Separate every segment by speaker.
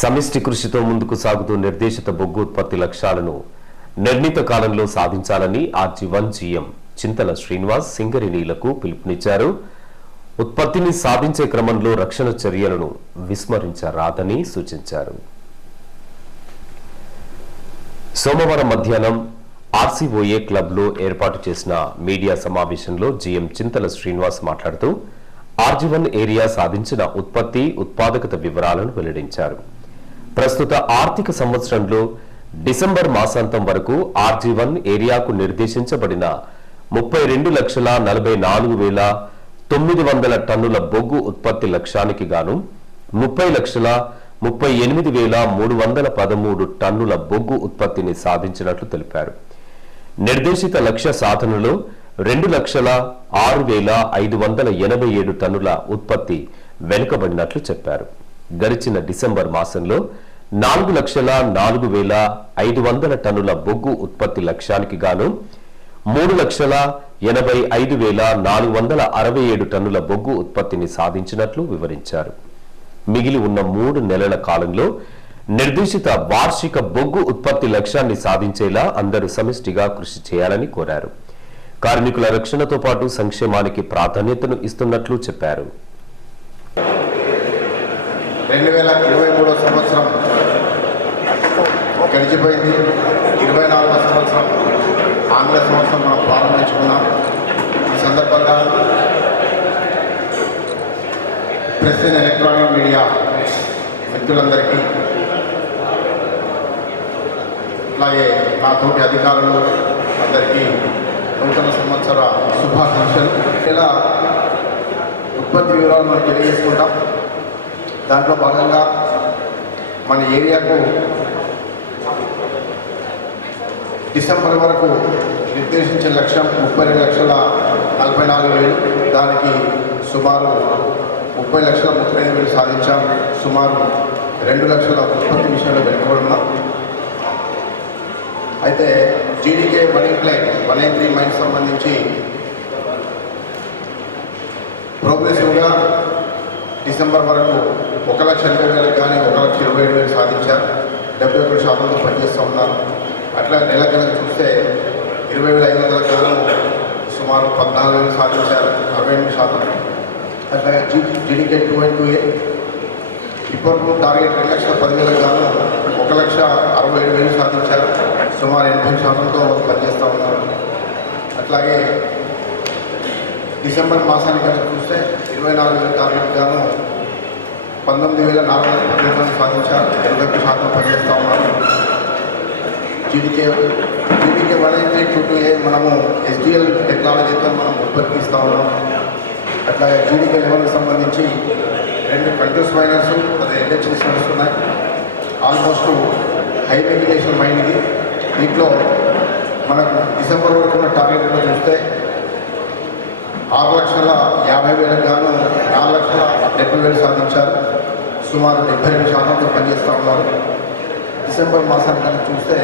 Speaker 1: సమిష్టి కృషితో ముందుకు సాగుతూ నిర్దేశిత బొగ్గు ఉత్పత్తి లక్ష్యాలను నిర్ణీత కాలంలో సాధించాలని RG one GM Chintala Srinivas సింగరేణిలకు పిలుపునిచ్చారు. ఉత్పత్తిని సాధించే క్రమంలో రక్షణ చర్యలను విస్మరించరాదని సూచించారు. సోమవారం మధ్యాహ్నం ఆర్సీఓఏ క్లబ్లో ఏర్పాటు చేసిన మీడియా సమావేశంలో జీఎం చింతల శ్రీనివాస్ మాట్లాడుతూ ఆర్జీవన్ ఏరియా సాధించిన ఉత్పత్తి ఉత్పాదకత వివరాలను వెల్లడించారు. ప్రస్తుత ఆర్థిక సంవత్సరంలో డిసెంబర్ మాసాంతం వరకు ఆర్జీవన్ ఏరియాకు నిర్దేశించబడిన ముప్పై రెండు లక్షల నలభై నాలుగు వేల తొమ్మిది వందల టన్నుల బొగ్గు ఉత్పత్తి లక్ష్యానికి గాను ముప్పై లక్షల ముప్పై ఎనిమిది వేల మూడు వందల పదమూడు టన్నుల బొగ్గు ఉత్పత్తిని సాధించినట్లు తెలిపారు. నిర్దేశిత లక్ష్య సాధనలో రెండు లక్షల ఆరు వేల ఐదు వందల ఎనభై ఏడు టన్నుల ఉత్పత్తి వెనుకబడినట్లు చెప్పారు. గడిచిన డిసెంబర్ మాసంలో నాలుగు లక్షల నాలుగు వేల ఐదు వందల టన్నుల బొగ్గు ఉత్పత్తి లక్ష్యానికి గాను మూడు లక్షల ఎనభై ఐదు వేల నాలుగు వందల అరవై ఏడు టన్నుల బొగ్గు ఉత్పత్తిని సాధించినట్లు వివరించారు. మిగిలి ఉన్న మూడు నెలల కాలంలో నిర్దేశిత వార్షిక బొగ్గు ఉత్పత్తి లక్ష్యాన్ని సాధించేలా అందరూ సమిష్టిగా కృషి చేయాలని కోరారు. కార్మికుల రక్షణతో పాటు సంక్షేమానికి ప్రాధాన్యతను ఇస్తున్నట్లు చెప్పారు.
Speaker 2: రెండు వేల ఇరవై మూడో సంవత్సరం గడిచిపోయింది. ఇరవై నాలుగో సంవత్సరం ఆంగ్ల సంవత్సరం మనం ప్రారంభించుకున్నాం. ఈ సందర్భంగా ప్రెస్ అండ్ ఎలక్ట్రానిక్ మీడియా మిత్రులందరికీ అలాగే నా తోటి అధికారులు అందరికీ నూతన సంవత్సర శుభాకాంక్షలు. ఇలా ఉత్పత్తి వివరాలు మనం తెలియజేసుకుంటాం. దాంట్లో భాగంగా మన ఏరియాకు డిసెంబర్ వరకు నిర్దేశించిన లక్ష్యం ముప్పై రెండు లక్షల నలభై నాలుగు వేలు. దానికి సుమారు ముప్పై లక్షల ముప్పై ఐదు వేలు సాధించాం. సుమారు రెండు లక్షల ఉత్పత్తి విషయంలో వెనుకబడున్నాం. అయితే జీడీకే వన్ ప్లేట్ వన్ ఎయిట్ త్రీ మైన్స్ సంబంధించి ప్రోగ్రెసివ్గా డిసెంబర్ వరకు ఒక లక్ష ఎనభై వేలకు కానీ ఒక లక్ష ఇరవై ఏడు వేలు సాధించారు. డెబ్బై ఒకటి శాతంతో పనిచేస్తూ ఉన్నారు. అట్లా నెల కనుక చూస్తే ఇరవై వేల ఐదు వందల కాలం సుమారు పద్నాలుగు వేలు సాధించారు. అరవై ఎనిమిది శాతం. అట్లాగే G GDK two and two A ఇప్పటికు target రెండు లక్షల పదివేల కాలం ఒక లక్ష అరవై ఏడు వేలు సాధించారు. సుమారు ఎనభై శాతంతో పనిచేస్తూ ఉన్నారు. అట్లాగే డిసెంబర్ మాసానికి కనుక చూస్తే ఇరవై నాలుగు వేల టార్గెట్ గాను పంతొమ్మిది వేల నాలుగు వందల పద్దెనిమిది సాధించారు. ఎనభై శాతం పనిచేస్తూ ఉన్నారు. జీడీకే దీనికి వన్ ఎయిట్ మనము ఎస్డిఎల్ టెక్నాలజీతో మనం ఉత్పత్తిస్తూ ఉన్నాం. అట్లాగే జీడీకే లెవెల్కి సంబంధించి రెండు కంట్రోల్స్ మైనర్స్ అదే ఎల్హెచ్ఎస్ నడుస్తున్నాయి ఆల్మోస్ట్ హై వెంటిలేషన్ మైండ్ ఇది దీంట్లో మనకు డిసెంబర్ వరకు ఉన్న టార్గెట్లో చూస్తే ఆరు లక్షల యాభై వేలకు గాను నాలుగు లక్షల డెబ్బై వేలు సాధించారు. సుమారు డెబ్బై రెండు శాతంతో పనిచేస్తూ ఉన్నారు. డిసెంబర్ మాసానికి కనుక చూస్తే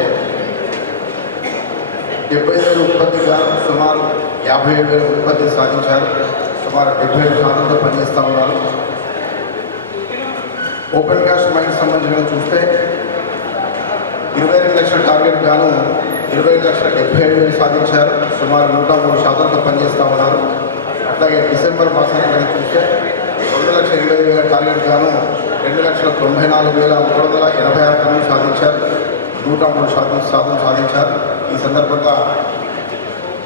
Speaker 2: డెబ్బై వేల ఉత్పత్తిగా సుమారు యాభై ఏడు వేల ఉత్పత్తి సాధించారు. సుమారు డెబ్బై ఏడు శాతంతో పనిచేస్తూ ఉన్నారు. ఓపెన్ కాస్ట్ మైండ్ సంబంధించిన చూస్తే ఇరవై రెండు లక్షల టార్గెట్ గాను ఇరవై ఐదు లక్షల డెబ్బై ఏడు వేలు సాధించారు. సుమారు నూట మూడు శాతంతో పనిచేస్తూ ఉన్నారు. అట్లాగే డిసెంబర్ మాసానికి కనుక చూస్తే రెండు లక్షల ఇరవై ఐదు వేల టార్గెట్ గాను రెండు లక్షల తొంభై నాలుగు వేల మూడు వందల ఎనభై ఆరు టన్నులు సాధించారు. నూట మూడు శాతం శాతం సాధించారు. ఈ సందర్భంగా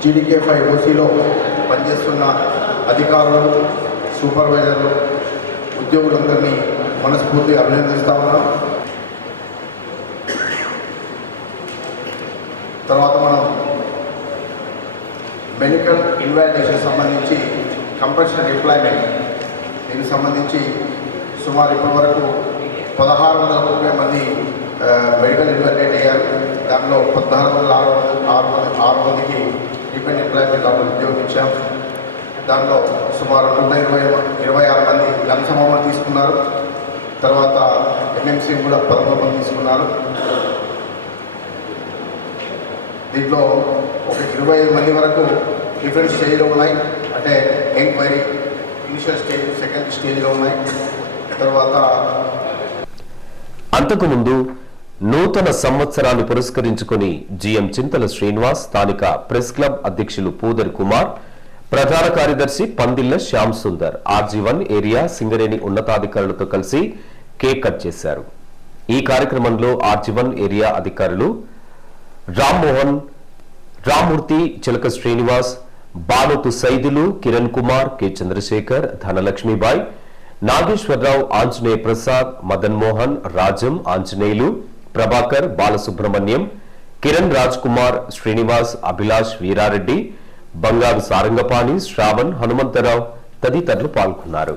Speaker 2: జీడీకే ఫైవ్ ఓసీలో పనిచేస్తున్న అధికారులు సూపర్వైజర్లు ఉద్యోగులందరినీ మనస్ఫూర్తిగా అభినందిస్తా ఉన్నాం. తర్వాత మనం మెడికల్ ఇన్వాలిడేషన్ సంబంధించి కంపల్సరీ ఎంప్లాయ్మెంట్ దీనికి సంబంధించి సుమారు ఇప్పటి వరకు పదహారు వందల ముప్పై మంది మెడికల్ ఇన్వాలిడేట్ అయ్యారు దానిలో పద్నాలుగు వందల ఆరు వందల ఆరు మంది ఆరు మందికి డిపెండ్ ఎంప్లాయ్మెంట్ వాళ్ళు ఉద్యోగించాం దానిలో సుమారు నూట ఇరవై ఇరవై ఆరు మంది లంచమమ్మ తీసుకున్నారు. తర్వాత ఎంఎంసీ కూడా పదమూడు మంది తీసుకున్నారు. దీంట్లో ఒక ఇరవై ఐదు మంది వరకు డిఫరెంట్ స్టేజ్లో ఉన్నాయి. అంటే ఎంక్వైరీ ఇనిషియల్ స్టేజ్ సెకండ్ స్టేజ్లో ఉన్నాయి. తర్వాత
Speaker 1: అంతకుముందు నూతన సంవత్సరాన్ని పురస్కరించుకుని జిఎం చింతల శ్రీనివాస్ స్థానిక ప్రెస్ క్లబ్ అధ్యక్షులు పూదర్ కుమార్ ప్రధాన కార్యదర్శి Pandilla Shyam Sundar RG one area Singareni ఉన్నతాధికారులతో కలిసి కేక్ కట్ చేశారు. ఈ కార్యక్రమంలో ఆర్జీ వన్ ఏరియా అధికారులు రామ్మోహన్ రామ్మూర్తి చిలక శ్రీనివాస్ బాలోతు సైదులు కిరణ్ కుమార్ కె చంద్రశేఖర్ ధనలక్ష్మీబాయ్ నాగేశ్వరరావు ఆంజనేయ ప్రసాద్ మదన్ మోహన్ రాజం ఆంజనేయులు ప్రభాకర్ బాలసుబ్రహ్మణ్యం కిరణ్ రాజ్ కుమార్ శ్రీనివాస్ అభిలాష్ వీరారెడ్డి బంగారు సారంగపాణి శ్రావణ్ హనుమంతరావు తదితరులు పాల్గొన్నారు.